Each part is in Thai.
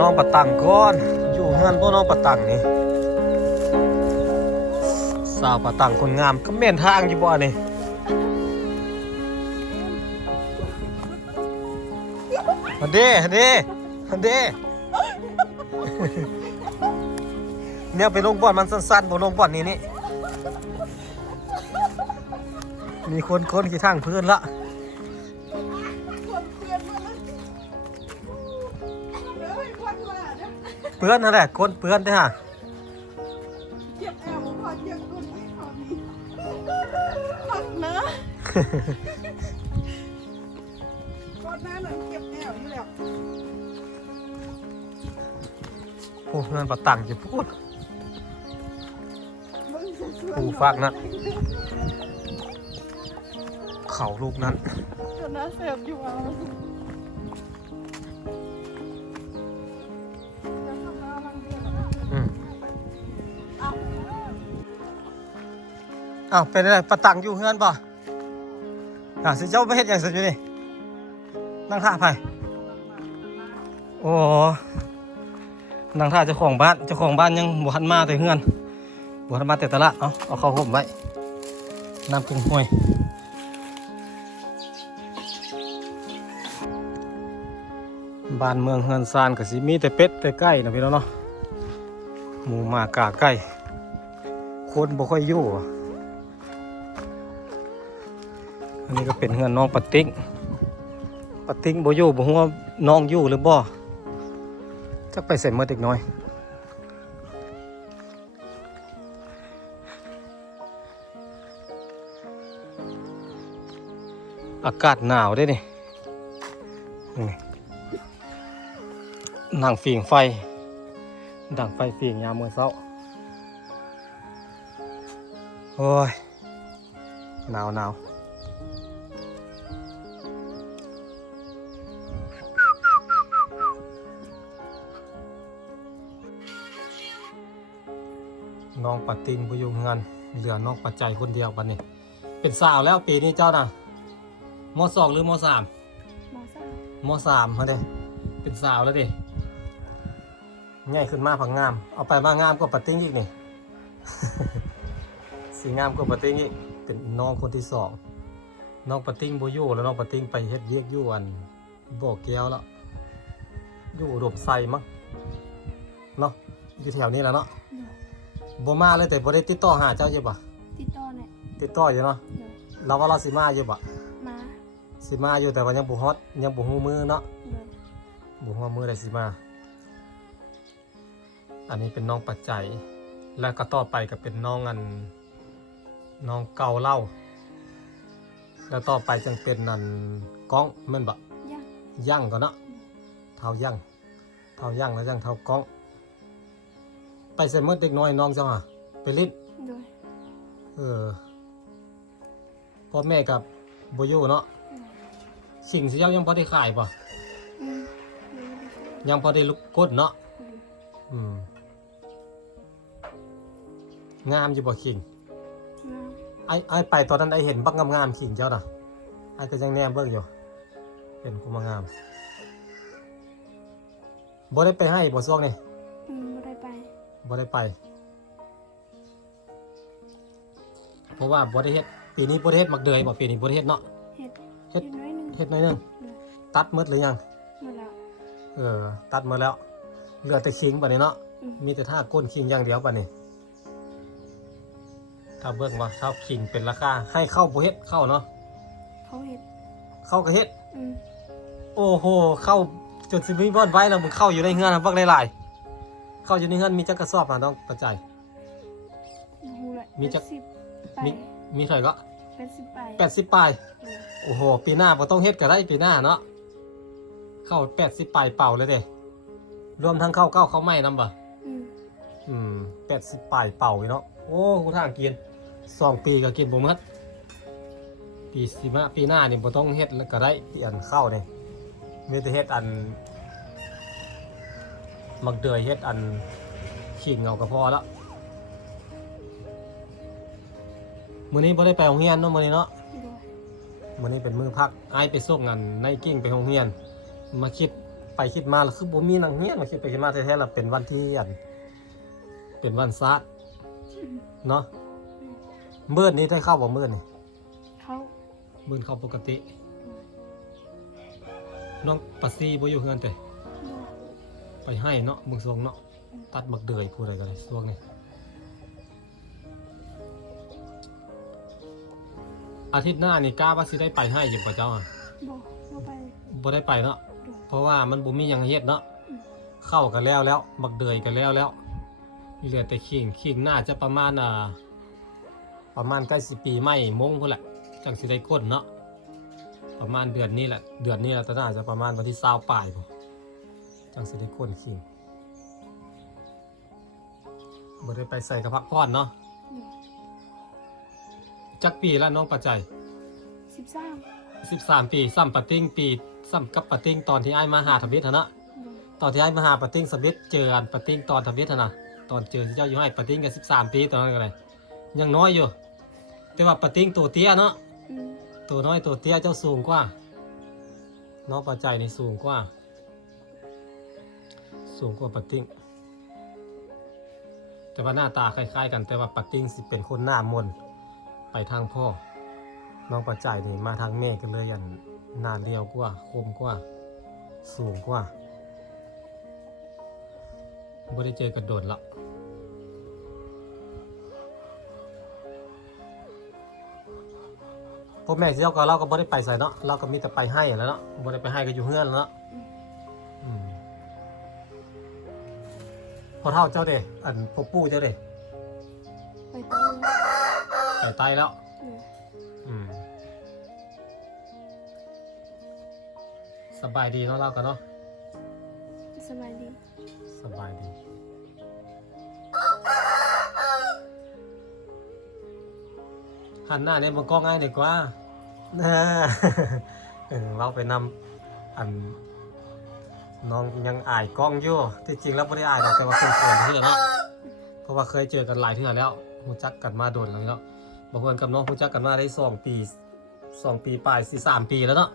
น้องปะตังก่อนอยู่เฮือนพวกน้องปะตังนี่สาวปะตังคนงามก็เม่นทางอยู่บ่นี่ฮันเด้เนี่ยไปลงบ่อนมันสั้นๆบ่ลงบ่อนนี่มีคนขี่ทางพื้นละเปื้อนนั่นแหละคนเปื้อนได้ฮะเจ็บแอวพอเจ็บก้นไม่พอมีพักนะก้นหน้าหนังเจ็บแอวอยู่แล้วโอ้เงินปะตังจะพูดผู้ฟากนั้นเขาลูกนั้นจนน่าเสียบอยู่อ่ะอ้าวเป็นอะไรปะตังอยู่เฮือนป่ะสิเจ้าไม่เห็นอย่างสิอยู่นี่นั่งท่าไผ่โอ้นั่งท่าเจ้าของบ้านยังบ่ทันมาแต่เฮือนบ่ทันมาแต่ตลาดเอาเข้าห่มไว้น้ำกึ่งห้วยบ้านเมืองเฮือนซานก็สิมีแต่เป็ดแต่ไก่นะพี่น้องเนาะหมูหมากาไก่คนบ่ค่อยอยู่อันนี้ก็เป็นเฮือนน้องปะติ๊งบ่อยู่บ่ฮู้ว่าน้องอยู่หรือบ่จักไปใส่เมื่อเด็กน้อยอากาศหนาวได้นี่นั่งฟิงไฟดังไฟฟิงยามมื้อเช้าโอ้ยหนาวน้องปะติงบ่อยู่งานเหลือน้องปัจจัยคนเดียวบัดนี้เป็นสาวแล้วปีนี้เจ้าน่ะม.2 หรือม.3 ม.3 มาเด้เป็นสาวแล้วดิง่ายขึ้นมาผังงามเอาไปมางามก็ปะติงอีกนี่ สีงามก็ปะติงอีกเป็นน้องคนที่สองน้องปะติงบ่อยู่แล้วน้องปะติงไปเฮ็ดเวียกอยู่อันบ่อแก้วแล้วอยู่อุดมไซมั้งเนาะอยู่แถวนี้แหละเนาะบ่มาเลยแต่บ่ได้ติดต่อหาเจ้าอยู่ปะติดต่อเนี่ยติดต่ออยู่เนาะเราว่าเราสิมาอยู่ปะมาสิมาอยู่แต่ว่ายังบ่ฮอตยังบ่ฮู้มือเนาะบ่ฮู้มือได้สิมาอันนี้เป็นน้องปัจจัยแล้วก็ต่อไปก็เป็นน้องเก่าเล่าแล้วต่อไปจึงเป็นก้องแม่นบ่ย่างก่อนเนาะเท้าย่างแล้วจังเท้าก้องไปใส่เมื่อเด็กน้อยน้องเจ้าหะไปลิ้นพ่อแม่กับบ่อยู่เนาะสิ่งที่เจ้ายังพอได้ขายป่ะยังพอได้ลุกกดเนาะงามอยู่บ่ขิงไอ้ไปตอนนั้นไอ้เห็นบักงามขิงเจ้าน่ะไอ้ก็ยังแนมเบิ่งอยู่เห็นคุมงามบ่ได้ไปให้บ่ช่วงนี้บ่ได้ไปเพราะว่าบ่ได้เฮ็ดปีนี้บ่ได้เฮ็ดมักเดือยบ่ปีนี้บ่ได้เฮ็ดเนาะเฮ็ดน้อยนึงตัดหมดหรือยังหมดแล้วตัดหมดแล้วเหลือแต่ขิงบัดนี้เนาะมีแต่ท่าก้นขิงอย่างเดียวบัดนี้ถ้าเบิ่งว่าชาวขิงเป็นราคาให้เข้าบ่เฮ็ดเข้าเนาะเข้าก็เฮ็ดโอ้โหเข้าจนสิมีบ่อนไว้แล้วมึงเข้าอยู่ในเฮือนบักหลายๆเข้าอยู่ในเฮือนมีจักกระสอบน่ะน้องปัจจัยมีจักมีเท่าไหร่ก็80ปลายโอ้โหปีหน้าบ่ต้องเฮ็ดก็ได้ปีหน้าเนาะเข้า80ปลายเป่าเลยเด้รวมทั้งเข้าเก้าเข้าไม่นำบ่80ปลายเป่าเนาะโอ้กูทางกิน2 ปีก็กินบ่หมดปีหน้านี่บ่ต้องเฮ็ดแล้วก็ได้เปลี่ยนเข้านี่มีแต่เฮ็ดอันมักเดือยเฮ็ดอันขิงเอาก็พอแล้วมื้อนี้บ่ได้ไปโรงเรียนเนาะมื้อนี้เนาะมื้อนี้เป็นมื้อพักอ้ายไปส่งงานในกิ้งไปโรงเรียนมาคิดไป ไปคิดมาแล้วคือบ่มีนังเฮียนมาคิดไปคิดมาแท้ๆแล้วเป็นวันที่อันเป็นวันซาดเนาะมื้อนี้ได้เข้าบ่มื้อนี่ เขา มื้อเข้าปกติน้องปัสซี่บ่อยู่เฮือนแต่ไปให้เนาะมึงส่งเนาะตัดบักเดือยผู้ใดก็ได้ช่วงนี้อาทิตย์หน้านี่กล้าว่าสิได้ไปให้อยู่ป่ะเจ้าอ่ะ บ่ไป บ่ได้ไปเนาะ ดู เพราะว่ามันบ่มีหยังเฮ็ดเนาะเข้ากันแล้วบักเดือยกันแล้วเหลือแต่ขิงน่าจะประมาณใกล้สิปีใหม่มงพุ่นแหละจังสิได้ก้นเนาะประมาณเดือนนี้แหละแต่น่าจะประมาณวันที่20ปลายพุ่นจังสิได้ก้นขิงบ่ได้ไปใส่กระพักพรเนาะ ดู จักปีแล้วน้องปัจจัย 13 13 ปีซ้ำปะติ้งปีซ้ำกับปะติ้งตอนที่อ้ายมาหาทบิษนะ ดู ตอนที่อ้ายมาหาปะติ้งสบิษเจอกันปะติ้งตอนทบิษนะตอนเจอที่เจ้าอยู่ให้ปะติ้งกัน13 ปีตอนนั้นก็เลยยังน้อยอยู่แต่ว่าปะติ้งตัวเตี้ยเนาะ อืม ตัวน้อยตัวเตี้ยเจ้าสูงกว่าน้องปัจจัยนี่สูงกว่าปะติ้งแต่ว่าหน้าตาคล้ายๆกันแต่ว่าปะติ้งสิเป็นคนหน้ามนไปทางพ่อน้องปัจจัยนี่มาทางแม่กันเลยอย่างหน้าเรียวกว่าคมกว่าสูงกว่าไม่ได้เจอกันโดดละพ่อแม่เจ้าก็เราก็ไม่ได้ไปใส่เนาะเราก็มีแต่ไปให้แล้วเนาะไม่ได้ไปให้ก็อยู่เฮือนแล้วเนาะพอเท่าเจ้าเด้อันพ่อปู่เจ้าเด้ ไปเต้า ไปไตแล้ว ดู สบายดีเนาะเรากันเนาะ สบายดี สบายดีหันหน้าเนี่ยมันก็ง่ายดีกว่า เราไปนำอันน้องยังอายกล้องอยู่ที่จริงแล้วไม่ได้อายหรอกแต่ว่าเคยเจอเพื่อนเนาะเพราะว่าเคยเจอกันหลายเทื่อแล้วรู้จักกันมาโดนแล้วเนาะบางคนกับน้องรู้จักกันมาได้2 ปีปลาย3 ปีแล้วเนาะ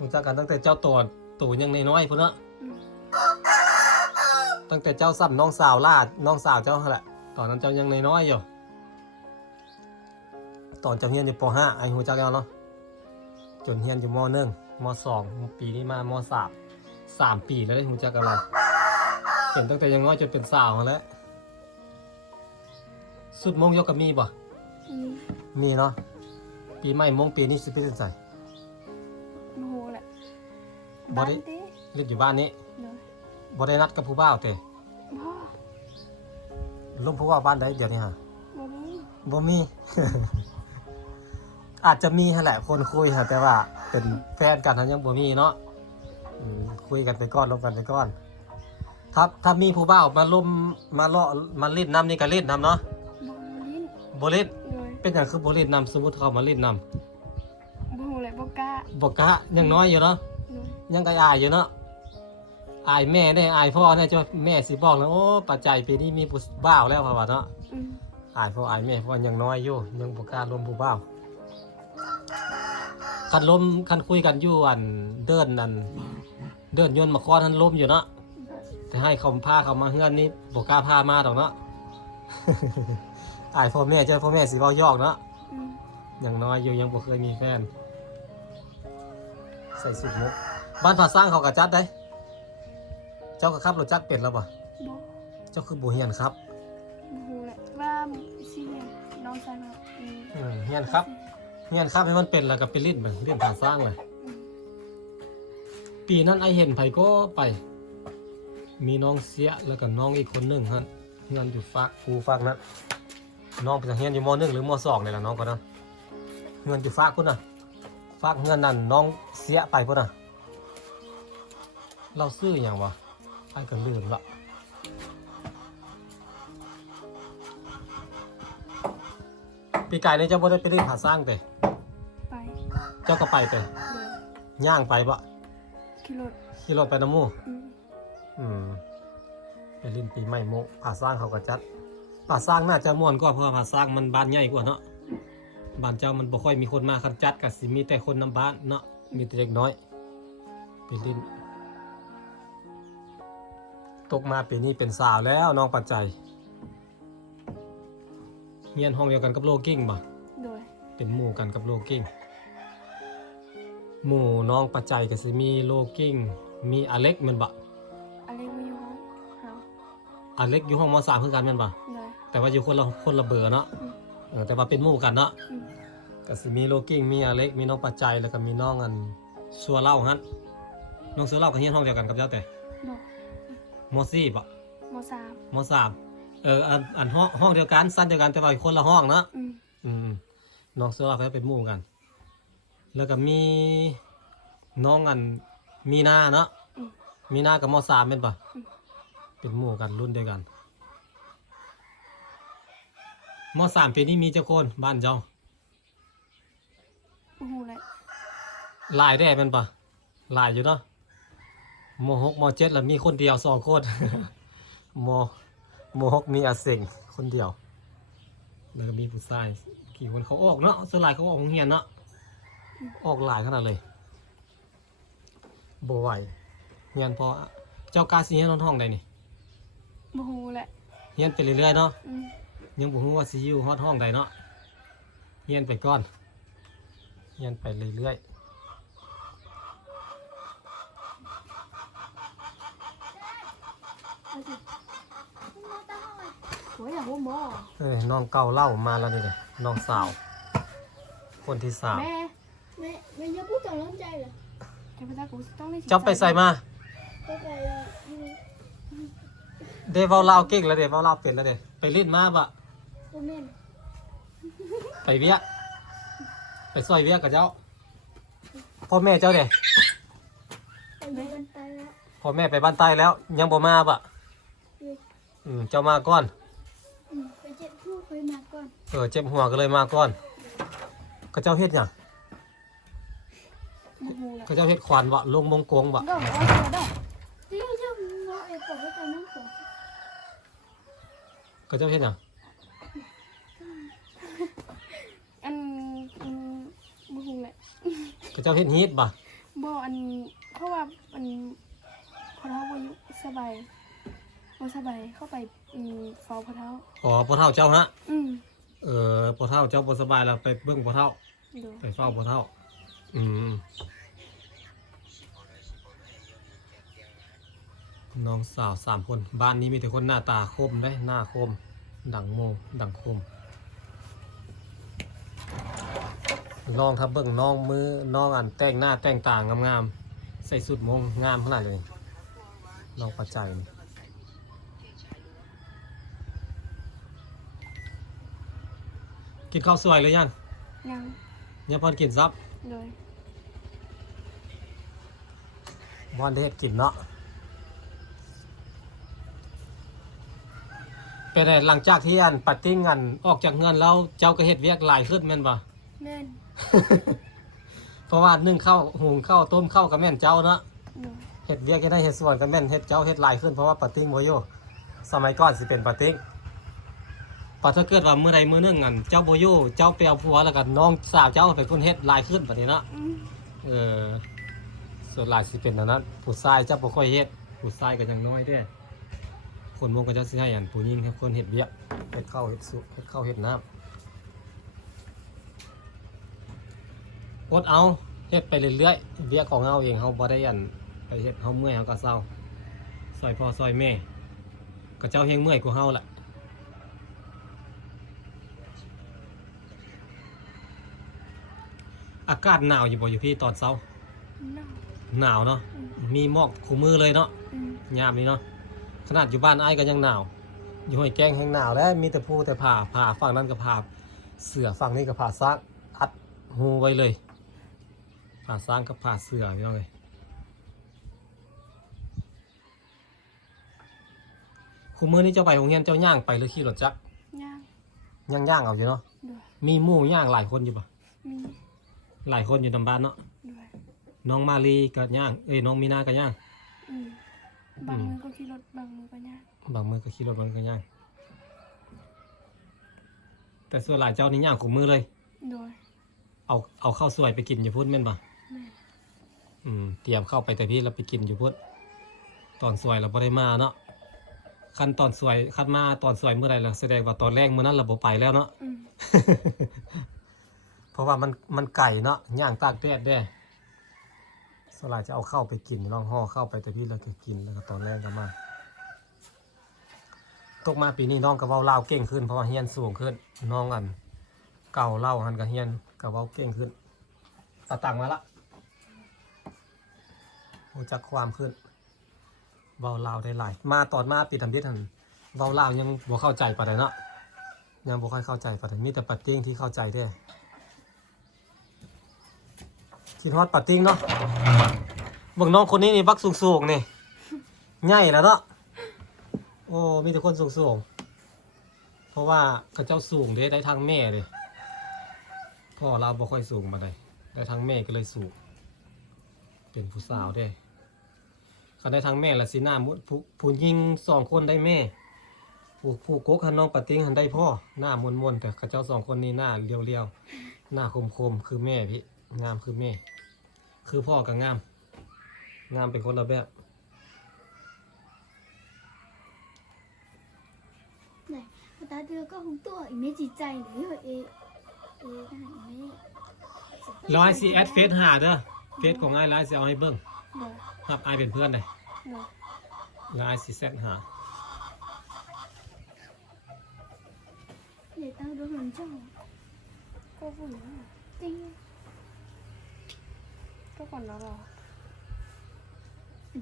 รู้จักกันตั้งแต่เจ้าตัวยังน้อยๆพุ่นเนาะ อืม ตั้งแต่เจ้าซ้ำน้องสาวน้องสาวเจ้าแหละตอนนั้นเจ้ายังน้อยๆอยู่ตอนเจ้าเฮียนอยู่ป .5 ไอ้หูจักแล้วเนาะจนเฮียนอยู่ม .1 ม .2 ปีนี้มาม .3 ปีแล้วได้หูจักกันแล้วเห็นตั้งแต่ยังน้อยจนเป็นสาวแล้วสุดมงยกกับมีบ่ อืม มีเนาะปีใหม่มงปีนี้สิไปเล่นใส่ โมโหแหละ บ่ บ้าน ได้ เต้ เล่นอยู่บ้านนี้ เลย บ่ได้นัดกับผู้บ่าวแต่ พ่อ ลมผู้บ่าวบ้านใดเดี๋ยวนี้ฮะ บ่มี บ่มี อาจจะมีแหละคนคุยฮะแต่ว่าเป็นแฟนกันยังบ่มีเนาะคุยกันไปก่อนลงกันไปก่อนถ้ามีผู้บ่าวมาล่มมาเลาะมาเล่นน้ำนี่ก็เล่นน้ำเนาะ บ่ลิ้น บ่เล่น เลย เป็นอย่างคือบ่เล่นน้ำสมมติเขามาเล่นน้ บ่โหแหละบ่กล้า ำบ่กะยังน้อยอยู่เนาะ เลย ยังก็อายอยู่เนาะอายแม่ได้อายพ่อได้จะแม่สิบอกแล้วโอ้ปัจจัยปีนี้มีผู้บ่าวแล้วเพราะว่าเนาะ อืม อายพ่ออายแม่เพราะยังน้อยอยู่ยังบ่กล้าล้มผู้บ่าวคันคุยกันอยู่อันเดินยนต์มาคอทันล้มอยู่เนาะแต่ให้เขาพาเขามาเฮือนนี่บ่กล้าพามาดอกเนาะ อายพ่อแม่เจอพ่อแม่สิเว้ายอกเนาะ อืม ยังน้อยอยู่ยังบ่เคยมีแฟนใส่สุดมุกบ้านผาสร้างเขาก็จัดได้เจ้าก็ขับรถจักรเป็นแล้วบ่ บ่ เจ้าคือบ่เฮียนครับ บ่โหแหละว่าสิเนี่ยน้องชายว่าเฮียนครับให้มันเป็นแล้วก็ไปเล่นผาสร้างเลย อืม ปีนั้นไอเห็นไผก็ไป มีน้องเสียแล้วก็น้องอีกคนหนึงฮะเฮียนอยู่ฝากนั้นน้องเป็นเฮียนอยู่ม .1 หรือม .2 นี่ล่ะน้องก็นะเฮียนอยู่ฝากพุ่นน่ะฝากเฮียนนั่นน้องเสียไปพุ่นน่ะเราซื้อหยังวะไอ้ก็ลืมละปีกายนี่เจ้าบ่ได้ไปเล่นผาสร้างแต่ ไป เจ้าก็ไปแต่ เลย ย่างไปบ่ ขี่รถขี่รถไปน้ำหมู่ อืม ไปเล่นปีใหม่โมผาสร้างเขาก็จัดผาสร้างน่าจะม่วนกว่าเพราะว่าผาสร้างมันบ้านใหญ่กว่าเนาะบ้านเจ้ามันบ่ค่อยมีคนมาคันจัดก็สิมีแต่คนนำบ้านเนาะมีแต่เด็กน้อยไปเล่น ตกมาปีนี้เป็นสาวแล้วน้องปัจจัยเรียนห้องเดียวกันกับโลกิ้งบ่ โดย เป็นหมู่กันกับโลกิ้งหมู่น้องปัจจัยก็สิมีโลกิ้งมีอเล็กแม่นบ่ อะไรมาอยู่ห้องเฮา อเล็กอยู่ห้องม.3 คือกันแม่นบ่ โดย แต่ว่าอยู่คนละเบอร์เนาะ แต่ว่าเป็นหมู่กันเนาะ ก็สิมีโลกิ้งมีอเล็กมีน้องปัจจัยแล้วก็มีน้องอันซัวเล่าฮั่นน้องซัวเล่าก็เรียนห้องเดียวกันกับเจ้าแต่ บอก ม.4 บ่ มสาม ม.3 อันห้องเดียวกันสั้นเดียวกันแต่ว่าคนละห้องเนาะ น้องซัวเล่าก็จะเป็นหมู่กัน แล้วก็มีน้องอันมีนาเนาะมีนากับม.3เป็นปะเป็นหมู่กันรุ่นเดียวกันม.3 ปีนี้มีเจ้าคนบ้านเจ้า โอ้โหเลย หลายได้เป็นปะหลายอยู่เนาะม.6 ม.7 แล้วมีคนเดียว2 คน ม.6 มีอาเซงคนเดียวแล้วก็มีผู้ชายกี่คนเขาออกเนาะส่วนหลายเขาออกโรงเรียนเนาะออกหลายขนาดเลยบ่ไหวเรียนพอเจ้ากาสิเรียนห้องใดนี่ โอ้โหเลย เรียนไปเรื่อยๆเนาะยังบ่รู้ว่าสิอยู่ฮอดห้องใดเนาะเรียนไปก่อนเรียนไปเรื่อยๆ โอ้ยอย่าหัวหมอ น้องเก่าเล่ามาแล้วนี่เลยน้องสาว คนที่3 แม่ ไม่ยังพูดต่อร้อนใจเหรอ แกไปตากูต้องได้ เจ้าไปใส่มา ก็ไป เดเว้าลาวเก่งแล้วเดเว้าลาวเป็นแล้วเดไปเล่นมาบะ โอเมน ไปเวียไปซอยเวียกับเจ้าพ่อแม่เจ้าเด ไปดูกันไปแล้ว พ่อแม่ไปบ้านใต้แล้ว ยังบ่มาบะเจ้ามาก่อน ไปเจ็บผู้เคยมาก่อน เจ็บหัวก็เลยมาก่อนก็เจ้าเฮ็ดหยัง โอ้โหเลย ก็เจ้าเฮ็ดขวานบะลงมงกงบะ ดอกเอาดอก ที่เจ้าเงาะไอ้ปกติน้องสอง ก็เจ้าเฮ็ดหยัง อันโอ้โหเลย ก็เจ้าเฮ็ดฮีทบะ บ่อันเพราะว่ามันพอเท้าบ่อยู่สบายบ่สบายเข้าไปเฝ้าพอเท้า อ๋อพ่อเฒ่าเจ้าฮะ Ừ. พ่อเฒ่าเจ้าบ่สบายแล้วไปเบิ่งพ่อเฒ่า Được. ไปเฝ้าพ่อเฒ่าน้องสาว3 คนบ้านนี้มีแต่คนหน้าตาคมได้หน้าคมดังโมดังคมน้องถ้าเบิ่งน้องมือน้องอันแต่งหน้าแต่งตางามๆใส่สุดมงงามขนาดเลยน้องปัจจัยนี่กินข้าวสวยหรือยัง Nhăn. ยังพอกินซับ Rồi. บอนเด็ดกินเนาะเป็นไงหลังจากที่อันปัดติ้งอันออกจากเงินแล้วเจ้าก็เฮ็ดเวียกหลายขึ้นแม่นบ่ nên เพราะว่านึ่งข้าวหุงข้าวต้มข้าวกับแม่นเจ้าเนาะ Rồi. เฮ็ดเวียกก็ได้เฮ็ดส่วนกับแม่นเฮ็ดเจ้าเฮ็ดหลายขึ้นเพราะว่าปัดติ้งบ่อยู่สมัยก่อนสิเป็นปัดติ้งพอถ้าเกิดว่ามื้อใดมื้อหนึงอันเจ้าบ่อยู่เจ้าไปเอาผัวแล้วก็น้องสาวเจ้าเป็นคนเฮ็ดหลายขึ้นบัดนี้เนาะ Ừ. ส่วนหลายสิเป็นอันนั้นผู้ชายเจ้าบ่ค่อยเฮ็ดผู้ชายก็ยังน้อยเด้คนวงก็จะสิให้อันผู้หญิงครับคนเฮ็ดเวียกเฮ็ดข้าวเฮ็ดสุเฮ็ดข้าวเฮ็ดน้ำอดเอาเฮ็ดไปเรื่อยๆเวียกของเฮาเองเฮาบ่ได้อันไปเฮ็ดเฮาเมื่อยเฮาก็เศร้าซอยพ่อซอยแม่ก็เจ้าเฮงเมื่อยกว่าเฮาแหละอากาศหนาวอยู่บ่อยู่พี่ตอนเช้า No. หนาวเนาะ มีหมอกคู่มือเลยเนาะ Ừ. ยามนี้เนาะ ขนาดอยู่บ้านไอ้ายก็ยังหนาว อยู่ห้วยแกงแห้งหนาวแล้วมีแต่ผู้แต่ผ่าฝั่งนั้นก็ผ่าเสือฝั่งนี้ก็ผ่าซากอัดหูไว้เลย ผ่าสร้างกับผ่าเสือพี่น้องเลยคู่มือนี้เจ้าไปโรงเรียนเจ้าย่างไปหรือขี่รถจักร Nhăn. ย่างเอาอยู่เนาะ Rồi. มีหมู่ย่างหลายคนอยู่ปะ Mi. หลายคนอยู่ตำบ้านเนาะ Rồi. น้องมาลีก็ย่าง น้องมีนาก็ย่าง Ừ. Bằngมือก็ขี่รถbằngมือก็ย่าง บางมือก็ขี่รถบางมือก็ย่าง แต่ส่วนหลายเจ้านี่ย่างคู่มือเลย Rồi. เอาข้าวสวยไปกินอยู่พุ่นแม่นปะ Mẹ. เตรียมเข้าไปแต่พี่เราไปกินอยู่พุ่นตอนสวยเราไ่ได้มาเนาะ ขั้นตอนสวยขั้นมาตอนสวยเมื่อไหร่ล่ะแสดงว่าตอนแรกเมื่อนั้นเราบ่ไปแล้วเนาะ เพราะว่ามันไก่เนาะย่างตากแดดแด้สลายจะเอาเข้าไปกินลองห่อเข้าไปแต่พี่เราก็กินแล้วก็ตอนแรกก็มาตกมาปีนี้น้องก็เว้าลาวเก่งขึ้นเพราะว่าเฮียนสูงขึ้นน้องอันเก่าเล่าหันกับเฮียนก็เว้าเก่งขึ้นตาต่างมาละรู้จักความขึ้นเว้าลาวได้หลายมาตอนมาปีทำเด็ดหันเว้าลาวยังบ่เข้าใจปานใดเนาะยังบ่ค่อยเข้าใจปานใดมีแต่ปัดติ้งที่เข้าใจเด้คิดฮอดปัดติ้งเนาะเบิ่งน้องคนนี้นี่บักสูงๆนี่ใหญ่แล้วเนาะโอ้มีแต่คนสูงๆเพราะว่าเขาเจ้าสูงเด้ได้ทางแม่เลยพ่อเราบ่ค่อยสูงมาได้ทางแม่ก็เลยสูงเป็นผู้สาวเด้เขาได้ทางแม่ละสิหน้าผู้ยิง2คนได้แม่ผู้กกหันน้องปัดติ้งหันได้พ่อหน้ามนๆแต่เขาเจ้า2คนนี้หน้าเรียวๆหน้าคมๆคือแม่พี่งามคือแม่คือพ่อก็งามเป็นคนละแบบ này người ta đưa có không tuổi mấy chị chạy đấy rồi ê cái này mấy เราให้ซีแอดเฟซหาเด้อเฟซของไอ้ไลน์สิเอาให้เบิ่ง เดี๋ยว ครับไอ้เป็นเพื่อนเลย เดี๋ยว แล้วไอ้ซีแซดหา để tao đưa lần cho ก็ฝุ่นแล้ว tinh ก็ก่อนแล้วหรอ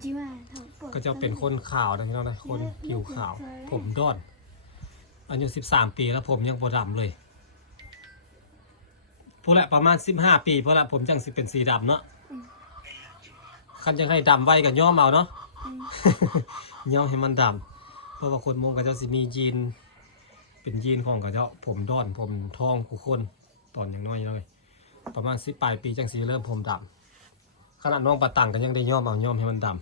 chị mà thằng ก็จะเป็นคนขาวนะพี่น้องนะคนผิวขาว ผมด้อนอายุ13 ปีแล้วผมยังบ่ดำเลยพูดแหละประมาณ15 ปีเพราะละผมจังสิเป็นสีดำเนาะคันยังให้ดำไว้กับย่อมเอาเนาะ ย่อมให้มันดำเพราะว่าคนมงกับเจ้าสิมียีนเป็นยีนของกับเจ้าผมด้อนผมทองกูคนตอนอย่างน้อยเลยประมาณ10 ปลายปีจังสิเริ่มผมดำขนาดน้องปะตังกันยังได้ย่อมเอาย่อมให้มันดำ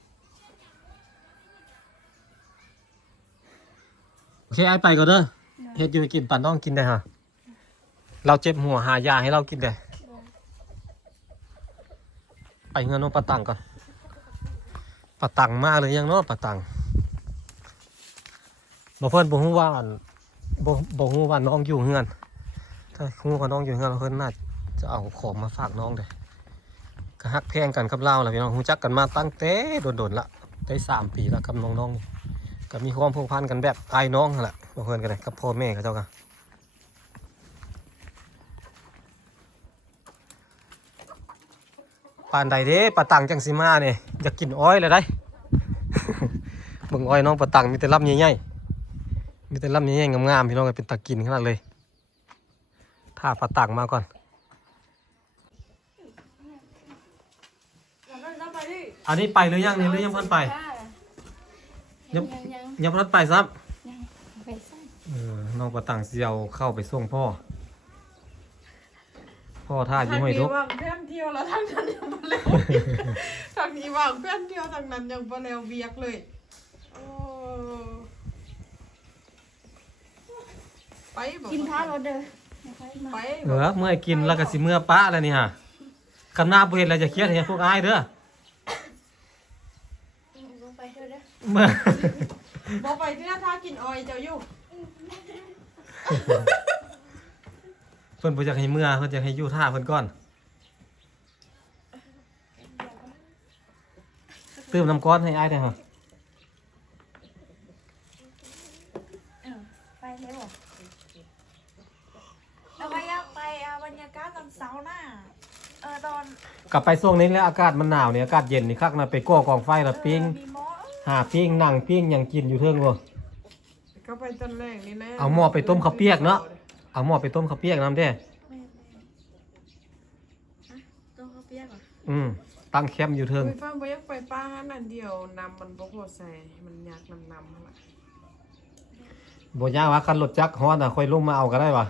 โอเคไอ้ไปก่อนเด้อเฮ็ดอยู่กินปั่นน้องกินได้ฮะเราเจ็บหัวหายาให้เรากินได้ไปเงินน้องปะตังก่อนปะตังมากเลยยังเนาะปะตังบ่เพิ่นบ่ฮู้ว่าบ่ฮู้ว่าน้องอยู่เฮือนถ้าฮู้ว่าน้องอยู่เฮือนเพิ่นน่าจะเอาของมาฝากน้องเด้ก็ฮักแพงกันกับเราล่ะพี่น้องรู้จักกันมาตั้งแต่โดนๆละได้3 ปีแล้วกับน้องๆนี่ก็มีความผูกพันกันแบบไอ้น้องนั่นแหละบ่เพิ่นกันเลยกับพ่อแม่เขาเจ้าก็ปานใดเด้ปะตังจังสิมานี่อยากกินอ้อยเลยได้ เบิ่งอ้อยน้องปะตังมีแต่ลำใหญ่ๆมีแต่ลำใหญ่ๆงามๆพี่น้องเป็นตะกินขนาดเลยถ้าปะตังมาก่อนอันนี้ไปหรือยังนี่หรือยังเพิ่นไปยังเพิ่นไปซ้ำ ไปใส่ น้องปะตังสิเอาเข้าไปส่งพ่อท่าอยู่ห้วยทุก ทางนี้วางเพื่อนเที่ยวแล้วทางนั้นยังบ่แล้วทางนี้วางเพื่อนเที่ยวทางนั้นยังบ่แล้วเวียกเลยโอ้ไปบ่ kim tháo rồi đời ไป เมื่อกินแล้วก็สิเมื่อปะแล้วนี่ฮะคำหน้าบ่เฮ็ดแล้วจะเครียดให้พวกอ้ายเด้อ phải thôi đó เมื่อ บ่ไปที่ท่ากินออยเจ้าอยู่ เพิ่นบ่อยากให้เมื่อเพิ่นอยากให้อยู่ท่าเพิ่นก่อนเติมน้ำก้อนให้อ้ายได้ฮะ ไปเร็วเราไปอยากไปบรรยากาศตอนเช้าน่ะตอน กลับไปช่วงนี้แล้วอากาศมันหนาวเนี่ยอากาศเย็นนี่คักนะไปก่อกองไฟแล้วปิ้ง มีหม้อ หาปิ้งนั่งปิ้งหยังกินอยู่เทิงบ่ ก็ไปตอนแรกนี่แหละ เอาหม้อไปต้มข้าวเปียกเนาะ เอาหม้อไปต้มข้าวเปียกน้ำเด้ ตัวข้าวเปียกเหรอ ตั้งแคมป์อยู่เทิง คุยฟังบ่อยากไปป้าหันอันเดียวน้ำมันบ่พอใส่มันยากน้ำล่ะ บ่ยากว่าคันรถจักรฮอดน่ะค่อยลงมาเอาก็ได้ว่ะ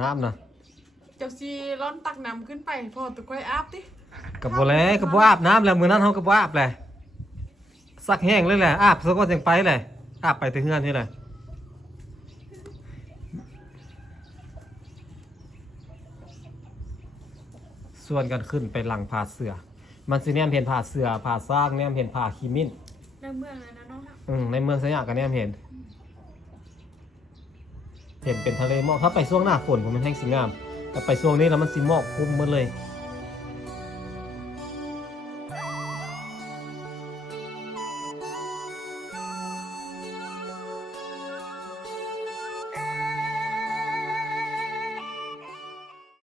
น้ำน่ะ เจ้าสิร้อนตักน้ำขึ้นไปพอตะก้อยอาบติ ก็บ่แลก็บ่อาบน้ำแล้วมื้อนั้นเฮาก็บ่อาบแหละซักแห้งเลยแหละอาบซะก็จังไปแหละอาบไปแต่เฮือนนี่แหละส่วนกันขึ้นไปหลังผาเสือ มันสิแนมเห็นผาเสือผาซากแนมเห็นผาขีมิ้น ในเมืองเลยนะน้อง ในเมืองสยามก็แนมเห็น เห็นเป็นทะเลหมอกถ้าไปช่วงหน้าฝนผมมันแห้งสีงามแต่ไปช่วงนี้แล้วมันสีหมอกคลุมหมดเลย